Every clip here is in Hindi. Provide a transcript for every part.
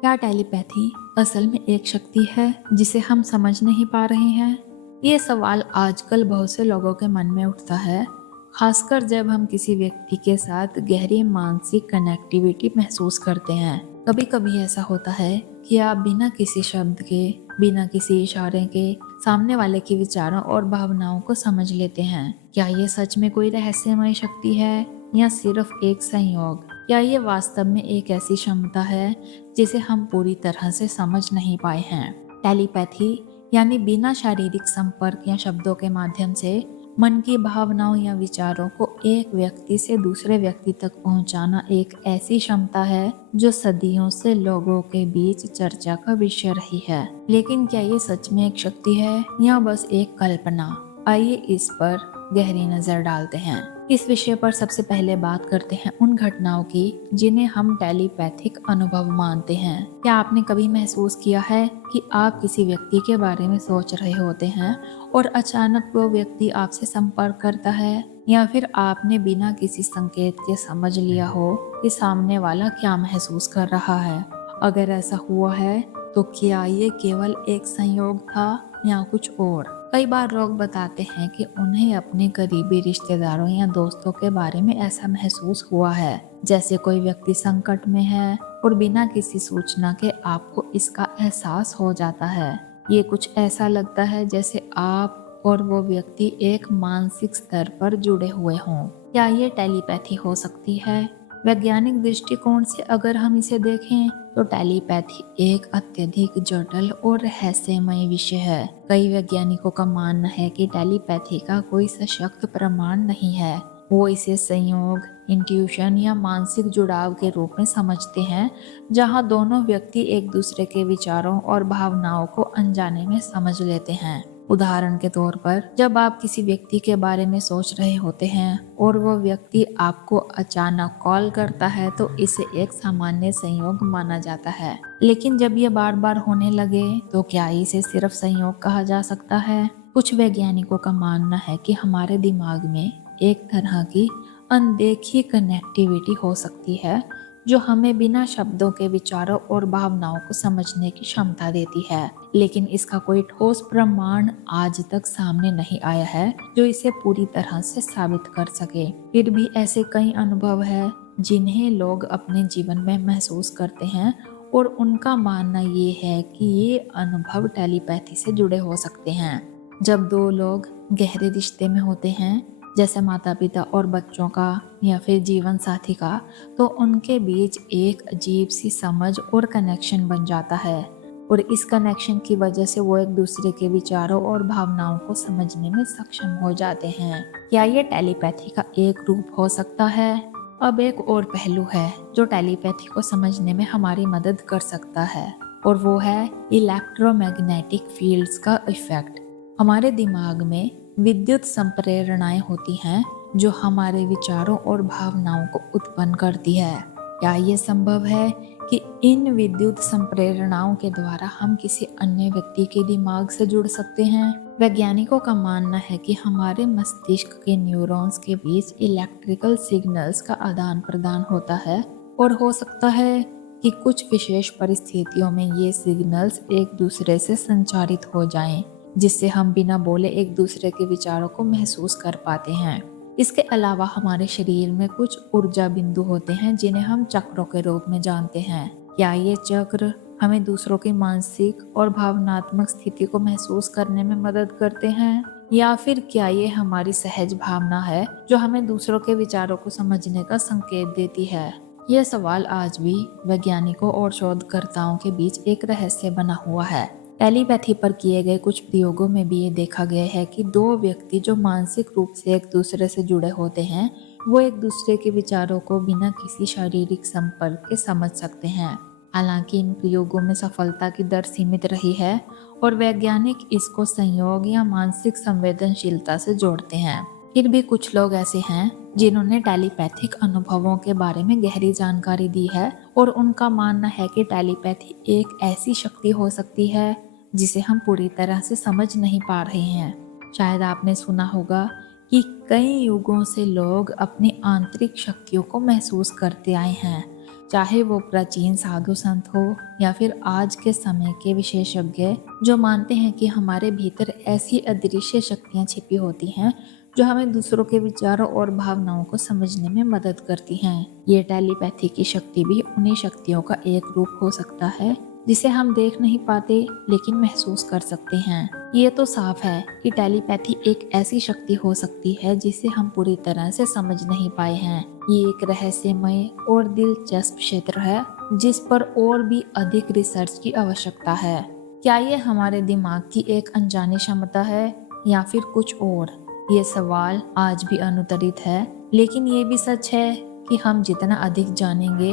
क्या टेलीपैथी असल में एक शक्ति है जिसे हम समझ नहीं पा रहे हैं? ये सवाल आजकल बहुत से लोगों के मन में उठता है, खासकर जब हम किसी व्यक्ति के साथ गहरी मानसिक कनेक्टिविटी महसूस करते हैं। कभी कभी ऐसा होता है कि आप बिना किसी शब्द के, बिना किसी इशारे के सामने वाले के विचारों और भावनाओं को समझ लेते हैं। क्या ये सच में कोई रहस्यमय शक्ति है या सिर्फ एक संयोग? या ये वास्तव में एक ऐसी क्षमता है जिसे हम पूरी तरह से समझ नहीं पाए हैं? टेलीपैथी यानी बिना शारीरिक संपर्क या शब्दों के माध्यम से मन की भावनाओं या विचारों को एक व्यक्ति से दूसरे व्यक्ति तक पहुंचाना एक ऐसी क्षमता है जो सदियों से लोगों के बीच चर्चा का विषय रही है। लेकिन क्या ये सच में एक शक्ति है या बस एक कल्पना? आइए इस पर गहरी नजर डालते हैं। इस विषय पर सबसे पहले बात करते हैं उन घटनाओं की जिन्हें हम टेलीपैथिक अनुभव मानते हैं। क्या आपने कभी महसूस किया है कि आप किसी व्यक्ति के बारे में सोच रहे होते हैं और अचानक वो व्यक्ति आपसे संपर्क करता है, या फिर आपने बिना किसी संकेत के समझ लिया हो कि सामने वाला क्या महसूस कर रहा है? अगर ऐसा हुआ है तो क्या ये केवल एक संयोग था या कुछ और? कई बार लोग बताते हैं कि उन्हें अपने करीबी रिश्तेदारों या दोस्तों के बारे में ऐसा महसूस हुआ है जैसे कोई व्यक्ति संकट में है और बिना किसी सूचना के आपको इसका एहसास हो जाता है। ये कुछ ऐसा लगता है जैसे आप और वो व्यक्ति एक मानसिक स्तर पर जुड़े हुए हों। क्या ये टेलीपैथी हो सकती है? वैज्ञानिक दृष्टिकोण से अगर हम इसे देखें तो टेलीपैथी एक अत्यधिक जटिल और रहस्यमय विषय है। कई वैज्ञानिकों का मानना है कि टेलीपैथी का कोई सशक्त प्रमाण नहीं है। वो इसे संयोग, इंट्यूशन या मानसिक जुड़ाव के रूप में समझते हैं, जहां दोनों व्यक्ति एक दूसरे के विचारों और भावनाओं को अनजाने में समझ लेते हैं। उदाहरण के तौर पर, जब आप किसी व्यक्ति के बारे में सोच रहे होते हैं और वो व्यक्ति आपको अचानक कॉल करता है तो इसे एक सामान्य संयोग माना जाता है। लेकिन जब ये बार बार होने लगे तो क्या इसे सिर्फ संयोग कहा जा सकता है? कुछ वैज्ञानिकों का मानना है कि हमारे दिमाग में एक तरह की अनदेखी कनेक्टिविटी हो सकती है जो हमें बिना शब्दों के विचारों और भावनाओं को समझने की क्षमता देती है। लेकिन इसका कोई ठोस प्रमाण आज तक सामने नहीं आया है जो इसे पूरी तरह से साबित कर सके। फिर भी ऐसे कई अनुभव हैं जिन्हें लोग अपने जीवन में महसूस करते हैं और उनका मानना ये है कि ये अनुभव टेलीपैथी से जुड़े हो सकते हैं। जब दो लोग गहरे रिश्ते में होते हैं, जैसे माता पिता और बच्चों का या फिर जीवन साथी का, तो उनके बीच एक अजीब सी समझ और कनेक्शन बन जाता है और इस कनेक्शन की वजह से वो एक दूसरे के विचारों और भावनाओं को समझने में सक्षम हो जाते हैं। क्या ये टेलीपैथी का एक रूप हो सकता है? अब एक और पहलू है जो टेलीपैथी को समझने में हमारी मदद कर सकता है, और वो है इलेक्ट्रोमैग्नेटिक फील्ड्स का इफेक्ट। हमारे दिमाग में विद्युत संप्रेरणाएं होती हैं जो हमारे विचारों और भावनाओं को उत्पन्न करती है। क्या ये संभव है कि इन विद्युत संप्रेरणाओं के द्वारा हम किसी अन्य व्यक्ति के दिमाग से जुड़ सकते हैं? वैज्ञानिकों का मानना है कि हमारे मस्तिष्क के न्यूरॉन्स के बीच इलेक्ट्रिकल सिग्नल्स का आदान प्रदान होता है और हो सकता है कि कुछ विशेष परिस्थितियों में ये सिग्नल्स एक दूसरे से संचारित हो जाएं, जिससे हम बिना बोले एक दूसरे के विचारों को महसूस कर पाते हैं। इसके अलावा हमारे शरीर में कुछ ऊर्जा बिंदु होते हैं जिन्हें हम चक्रों के रूप में जानते हैं। क्या ये चक्र हमें दूसरों की मानसिक और भावनात्मक स्थिति को महसूस करने में मदद करते हैं, या फिर क्या ये हमारी सहज भावना है जो हमें दूसरों के विचारों को समझने का संकेत देती है? यह सवाल आज भी वैज्ञानिकों और शोधकर्ताओं के बीच एक रहस्य बना हुआ है। टेलीपैथी पर किए गए कुछ प्रयोगों में भी ये देखा गया है कि दो व्यक्ति जो मानसिक रूप से एक दूसरे से जुड़े होते हैं, वो एक दूसरे के विचारों को बिना किसी शारीरिक संपर्क के समझ सकते हैं। हालांकि इन प्रयोगों में सफलता की दर सीमित रही है और वैज्ञानिक इसको संयोग या मानसिक संवेदनशीलता से जोड़ते हैं। फिर भी कुछ लोग ऐसे हैं जिन्होंने टेलीपैथिक अनुभवों के बारे में गहरी जानकारी दी है और उनका मानना है कि टेलीपैथी एक ऐसी शक्ति हो सकती है जिसे हम पूरी तरह से समझ नहीं पा रहे हैं। शायद आपने सुना होगा कि कई युगों से लोग अपनी आंतरिक शक्तियों को महसूस करते आए हैं, चाहे वो प्राचीन साधु संत हो या फिर आज के समय के विशेषज्ञ जो मानते हैं कि हमारे भीतर ऐसी अदृश्य शक्तियां छिपी होती हैं जो हमें दूसरों के विचारों और भावनाओं को समझने में मदद करती हैं। ये टेलीपैथी की शक्ति भी उन्हीं शक्तियों का एक रूप हो सकता है जिसे हम देख नहीं पाते लेकिन महसूस कर सकते हैं। ये तो साफ है कि टेलीपैथी एक ऐसी शक्ति हो सकती है जिसे हम पूरी तरह से समझ नहीं पाए हैं। ये एक रहस्यमय और दिलचस्प क्षेत्र है जिस पर और भी अधिक रिसर्च की आवश्यकता है। क्या ये हमारे दिमाग की एक अनजानी क्षमता है या फिर कुछ और? ये सवाल आज भी अनुत्तरित है, लेकिन ये भी सच है कि हम जितना अधिक जानेंगे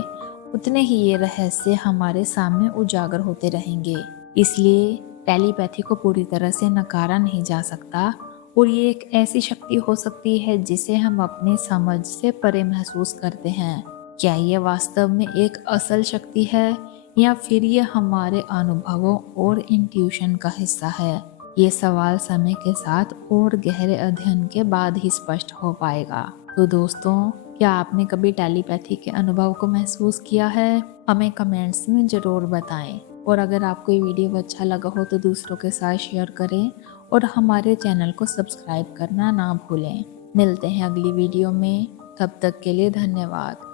उतने ही ये रहस्य हमारे सामने उजागर होते रहेंगे। इसलिए टेलीपैथी को पूरी तरह से नकारा नहीं जा सकता और ये एक ऐसी शक्ति हो सकती है जिसे हम अपनी समझ से परे महसूस करते हैं। क्या ये वास्तव में एक असल शक्ति है या फिर ये हमारे अनुभवों और इंट्यूशन का हिस्सा है? ये सवाल समय के साथ और गहरे अध्ययन के बाद ही स्पष्ट हो पाएगा। तो दोस्तों, क्या आपने कभी टेलीपैथी के अनुभव को महसूस किया है? हमें कमेंट्स में ज़रूर बताएं। और अगर आपको ये वीडियो अच्छा लगा हो तो दूसरों के साथ शेयर करें और हमारे चैनल को सब्सक्राइब करना ना भूलें। मिलते हैं अगली वीडियो में, तब तक के लिए धन्यवाद।